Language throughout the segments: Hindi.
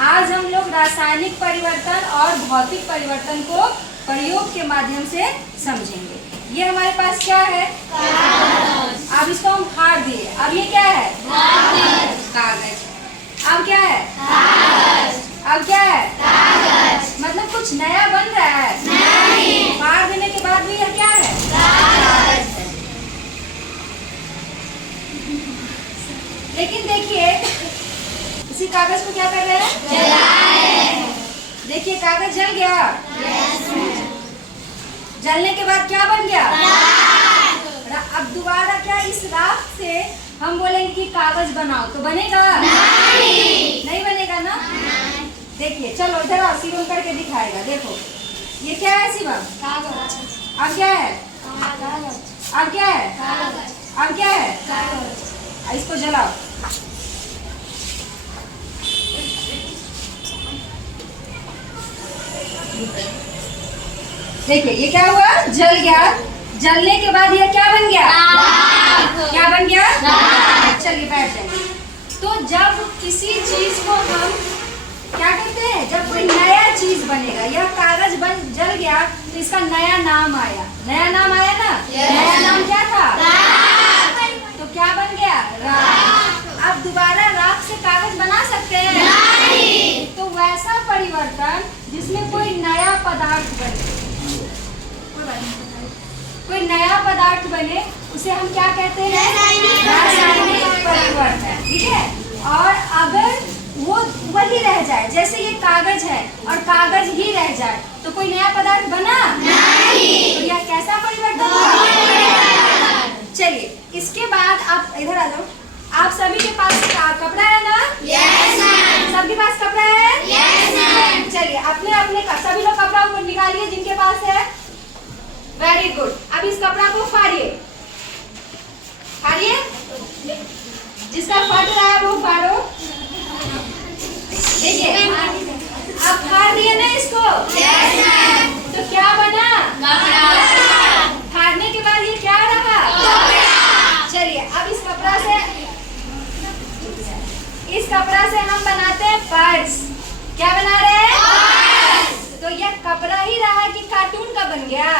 आज हम लोग रासायनिक परिवर्तन और भौतिक परिवर्तन को प्रयोग के माध्यम से समझेंगे। ये हमारे पास क्या है? कागज। अब इसको हम फाड़ दिए। अब ये क्या है? कागज। अब क्या है? कागज। अब क्या है? कागज। मतलब कुछ नया बन रहा है? नहीं। फाड़ देने के बाद भी यह क्या है? कागज। लेकिन देखिए, इसी कागज को क्या कर रहे हैं? जलाए। देखिए कागज जल गया। जलने के बाद क्या बन गया? राख। अब दोबारा क्या इस राख से हम बोलेंगे कि कागज बनाओ तो बनेगा? नहीं बनेगा ना। देखिए चलो इधर आओ, शिवम करके दिखाएगा। देखो ये क्या है शिवम? कागज। अब क्या है? कागज। अब क्या है? कागज। अब क्या है? कागज। इसको जलाओ। देखिए ये क्या हुआ? जल गया। जलने के बाद ये क्या बन गया? क्या बन गया? चलिए बैठ जाइए। तो जब किसी चीज को हम क्या कहते हैं, जब कोई नया चीज बनेगा, यह कागज बन जल गया तो इसका नया नाम आया। नया नाम आया ना? नया नाम क्या था? तो क्या बन गया? राख। अब दोबारा राख से कागज बना सकते हैं? नहीं। तो वैसा परिवर्तन जिसमें कोई नया पदार्थ बने, कोई नया पदार्थ बने, उसे हम क्या कहते हैं? रासायनिक परिवर्तन। ठीक है। और अगर वो वही रह जाए, जैसे ये कागज है और कागज ही रह जाए, तो कोई नया पदार्थ बना? नहीं। तो यह कैसा परिवर्तन हुआ? चलिए इसके बाद आप इधर आ जाओ। आप सभी के पास कपड़ा है ना? Yes ma'am. सबके पास कपड़ा है? Yes ma'am. चलिए अपने अपने सभी लोग कपड़ा को निकालिए जिनके पास है। Very good. अब इस कपड़ा को फाड़िए। फाड़िए। जिसका फट रहा है वो फाड़ो। देखिए अब फाड़ दिए ना इसको? Yes ma'am. तो क्या बना? कपड़ा। फाड़ने के बाद ये क्या रहा? कपड़ा। चलिए अब इस कपड़ा से हम बनाते हैं पर्स। क्या बना रहे हैं? पर्स। तो यह कपड़ा ही रहा कि कार्टून का बन गया?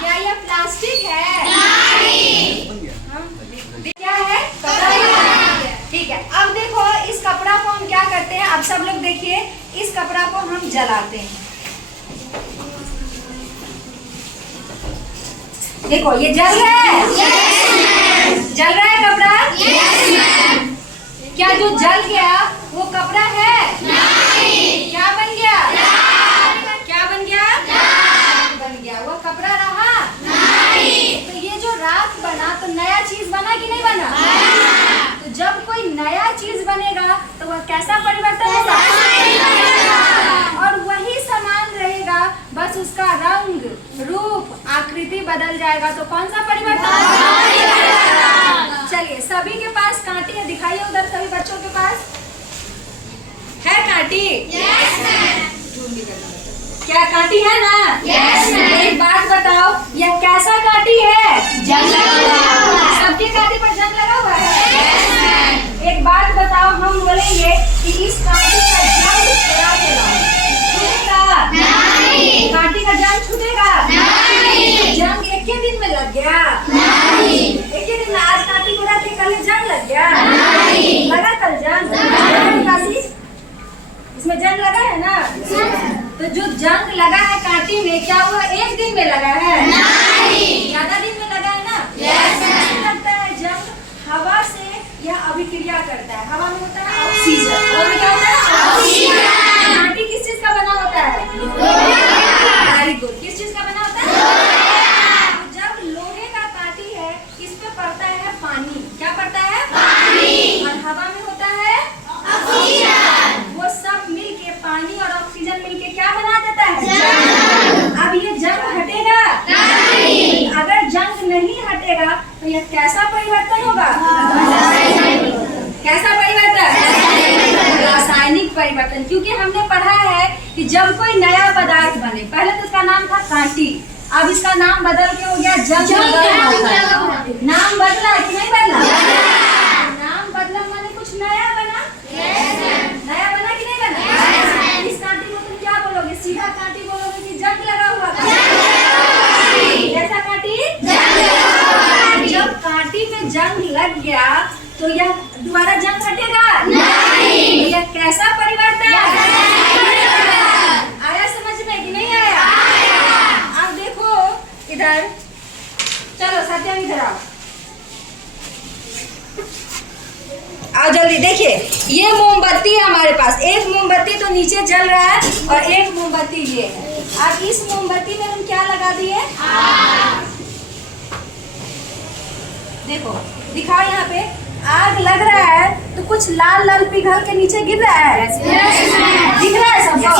क्या यह प्लास्टिक है? नहीं। क्या है? कपड़ा। ठीक है। अब देखो इस कपड़ा को हम क्या करते हैं, अब सब लोग देखिए, इस कपड़ा को हम जलाते हैं। देखो ये जल रहा है? yes, जल रहा है कपड़ा? yes, क्या जो जल गया वो कपड़ा है? नहीं। क्या बन गया? क्या बन गया? बन गया। वो कपड़ा रहा? नहीं। तो ये जो राख बना तो नया चीज बना कि नहीं बना? तो जब कोई नया चीज बनेगा तो वह कैसा परिवर्तन होगा? और वही समान रहेगा, बस उसका रंग, रूप, आकृति बदल जाएगा। तो कौन सा परिवर्तन? चलिए सभी के पास कांटी है, दिखाइए उधर सभी बच्चों के पास है कांटी? Yes ma'am. क्या कांटी है ना? Yes ma'am. एक बात बताओ, यह कैसा कांटी है? जंग लगा हुआ। सबके कांटी पर जंग लगा हुआ है? Yes ma'am. एक बात बताओ, हम बोलेंगे कि इस कांटी का जंग छूटेगा? नहीं। कांटी का जंग छूटेगा? नहीं। जंग एक ही दिन में लग गया? नहीं। एक ही दिन में, आज कांटी को रख के कल जंग लग गया? नहीं। लगा कल जंग? इसमें जंग लगा है ना? तो जो जंग लगा है कांटी में, क्या हुआ? एक दिन में लगा है? नहीं। ज्यादा दिन में लगा है ना? यस। लगता है जंग हवा से यह अभिक्रिया करता है। हवा में होता है ऑक्सीजन। हवा में क्या होता है? ऑक्सीजन। कांटी किस चीज का बना होता है? Very good. किस चीज का बना होता है? जब लोहे का कांटी है, इस पे पड़ता है पानी। क्या पड़ता है? पानी। और हवा में होता है ऑक्सीजन। वो सब मिलके, पानी और ऑक्सीजन मिलके क्या बना देता है? जंग। अब ये जंग हटेगा? नहीं। अगर जंग नहीं हटेगा तो यह कैसा परिवर्तन होगा? कैसा परिवर्तन? रासायनिक परिवर्तन। क्योंकि हमने पढ़ा है कि जब कोई नया पदार्थ बने, पहले तो इसका नाम था कांटी, अब इसका नाम बदल के हो गया जंग। नाम बदला कि नहीं बदला? नाम बदला माने कुछ नया बना? नया बना मोमबत्ती है हमारे पास, एक मोमबत्ती तो नीचे जल रहा है और एक मोमबत्ती ये है। अब इस मोमबत्ती में हम क्या लगा दिए? देखो दिखाओ यहाँ पे, आग लग रहा है तो कुछ लाल लाल पिघल के नीचे गिर रहा है। दिख रहा है सबको?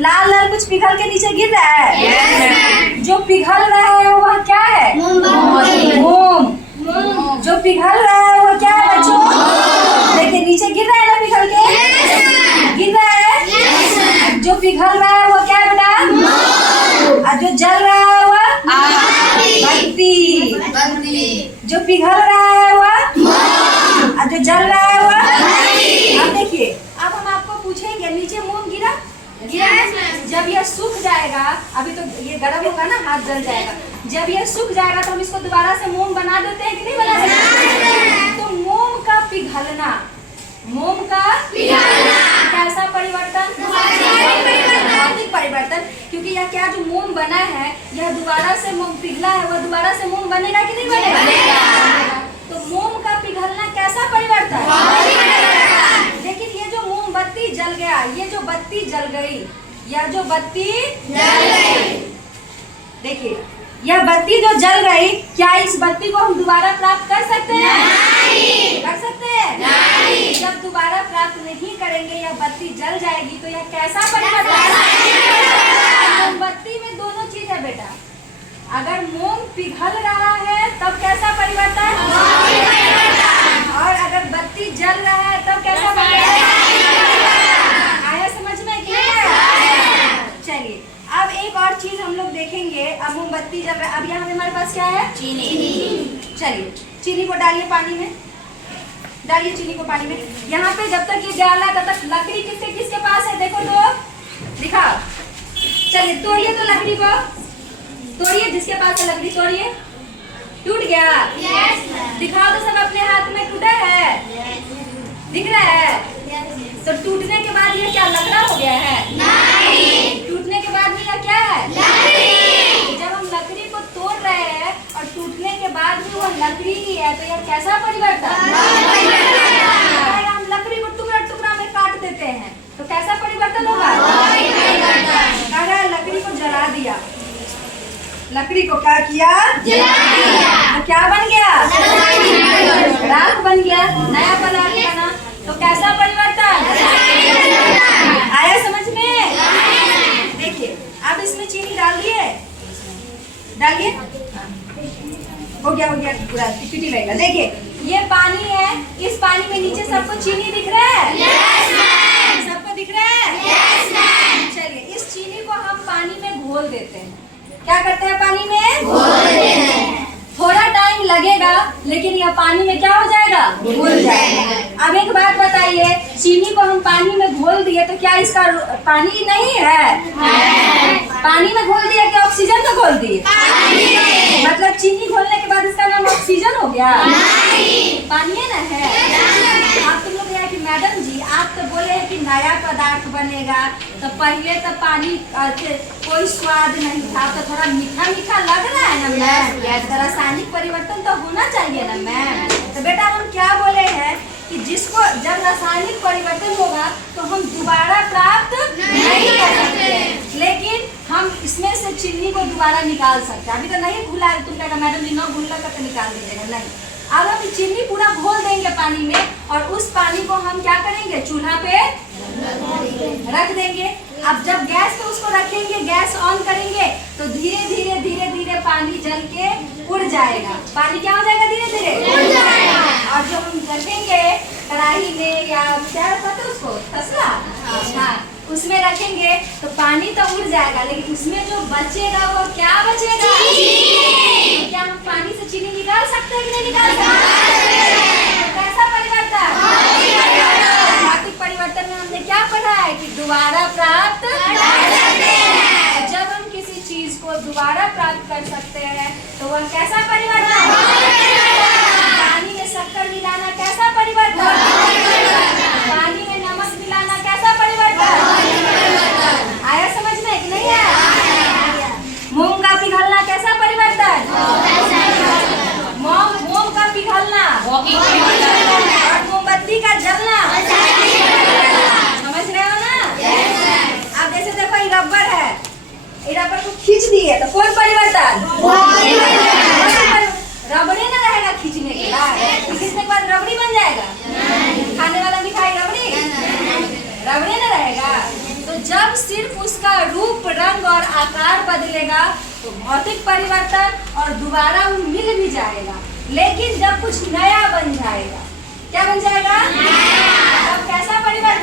लाल लाल कुछ पिघल के नीचे गिर रहा है। जो पिघल रहा है वह क्या है? मोम। जो पिघल रहा है वो क्या है बच्चों? देखिए नीचे गिर रहा है ना पिघल के, गिर रहा है। जो पिघल रहा है वो क्या है बेटा? और जो जल रहा है वो बत्ती। जो पिघल रहा है वो और जो जल रहा है वो। अब देखिए, अब हम आपको पूछेंगे नीचे मोम गिरा? जब यह सूख जाएगा, अभी तो ये गर्म होगा ना, हाथ जल जाएगा। जब यह सूख जाएगा तो हम इसको दोबारा से मोम बना देते हैं कि नहीं बना देते? तो मोम का पिघलना, मोम का कैसा परिवर्तन? भौतिक परिवर्तन। क्योंकि यह क्या जो मोम बना है यह दोबारा से मोम पिघला है, वह दोबारा से मोम बनेगा कि नहीं बनेगा? तो मोम का पिघलना कैसा परिवर्तन? लेकिन ये जो मोमबत्ती जल गया, ये जो बत्ती जल गई, यह जो बत्ती जल गई, देखिए यह बत्ती जो जल गई, क्या इस बत्ती को हम दोबारा प्राप्त कर सकते हैं? नहीं। कर सकते हैं? नहीं। जब दोबारा प्राप्त नहीं करेंगे, यह बत्ती जल जाएगी, तो यह कैसा परिवर्तन? मोमबत्ती में दोनों चीज है बेटा। अगर मोम पिघल रहा है तब कैसा परिवर्तन? और अगर बत्ती जल रहा है तब कैसा परिवर्तन? आया समझ में कि नहीं आया? चलिए अब एक और चीज हम लोग देखेंगे। अब मोमबत्ती जल रहा है, अब यहाँ हमारे पास क्या है? चीनी। चलिए चीनी को डालिए पानी में, डालिए चीनी को पानी में। यहाँ पे जब तक ये डाला तब तक लकड़ी किसके किसके पास है? देखो तो दिखाओ। चलिए तोड़िए तो लकड़ी को, तोड़िए, जिसके पास है लकड़ी तोड़िए। टूट गया? दिखाओ तो सब अपने हाथ में टूटा है? दिख रहा है? तो टूटने के बाद ये क्या लकड़ा हो गया है? नहीं। टूटने के बाद ये क्या है? लकड़ी। जब हम लकड़ी को तोड़ रहे हैं और टूटने के बाद भी वो लकड़ी ही है, तो यह कैसा परिवर्तन? हम लकड़ी को टुकड़ा टुकड़ा में काट देते हैं तो कैसा परिवर्तन होगा? लकड़ी को जला दिया, लकड़ी को क्या किया? जला दिया। तो क्या बन गया? राख बन गया, नया पदार्थ बना। तो कैसा परिवर्तन? आया समझ में? देखिए अब इसमें चीनी डाल दिए, डालिए, हो गया पूरा पिटी रहेगा। देखिए ये पानी है, इस पानी में नीचे सबको चीनी दिख रहा है? सबको दिख रहा है? चलिए इस चीनी को हम पानी में घोल देते हैं। क्या करते हैं? पानी में घोल देते हैं। थोड़ा टाइम लगेगा लेकिन यह पानी में क्या हो जाएगा? घुल जाएगा। अब एक बात बताइए, चीनी को हम पानी में घोल दिए तो क्या इसका पानी नहीं है? पानी में घोल दिया कि ऑक्सीजन में घोल दिए? मतलब चीनी घोलने के बाद इसका नाम ऑक्सीजन हो गया? पानी है ना है। आप तुम लोग यहाँ की मैडम जी, आप तो बोले हैं कि नया पदार्थ बनेगा, तो पहले तो पानी कोई स्वाद नहीं था, तो थोड़ा मीठा मीठा लग रहा है ना मैम? रासायनिक परिवर्तन तो होना चाहिए ना मैम। तो बेटा हम क्या बोले हैं कि जिसको जब रासायनिक परिवर्तन होगा तो हम दोबारा प्राप्त नहीं कर सकते, लेकिन हम इसमें से चीनी को दोबारा निकाल सकते हैं। अभी तो नहीं घुला, तुम कहेगा मैडम जी न घुलना तो निकाल दीजिएगा, नहीं। अब हम चीनी पूरा घोल देंगे पानी में और उस पानी को हम क्या करेंगे? चूल्हा पे रख देंगे। अब जब गैस पे उसको रखेंगे, गैस ऑन करेंगे तो धीरे धीरे धीरे धीरे पानी जल के उड़ जाएगा। पानी क्या हो जाएगा? धीरे धीरे उड़ जाएगा। और जो हम रखेंगे कढ़ाई में या क्या कहते हैं उसको, तसला, हाँ, उसमें रखेंगे तो पानी तो उड़ जाएगा, लेकिन उसमें जो बचेगा वो क्या बचेगा? तो क्या हम पानी से चीनी निकाल सकते हैं कि नहीं निकाल सकते? कैसा परिवर्तन? भौतिक परिवर्तन में हमने क्या पढ़ा है कि दोबारा प्राप्त कर सकते हैं। जब हम किसी चीज को दोबारा प्राप्त कर सकते हैं तो वह कैसा परिवर्तन? पानी में शक्कर मिलाना कैसा परिवर्तन? पानी में नमक मिलाना कैसा परिवर्तन? आया समझ में कि नहीं आया? मूंग का पिघलना कैसा परिवर्तन? मोम का पिघलना और मोमबत्ती का जलना जब सिर्फ उसका रूप, रंग और आकार बदलेगा तो भौतिक परिवर्तन और दोबारा वो मिल भी जाएगा। लेकिन जब कुछ नया बन जाएगा, क्या बन जाएगा? नया। तब कैसा परिवर्तन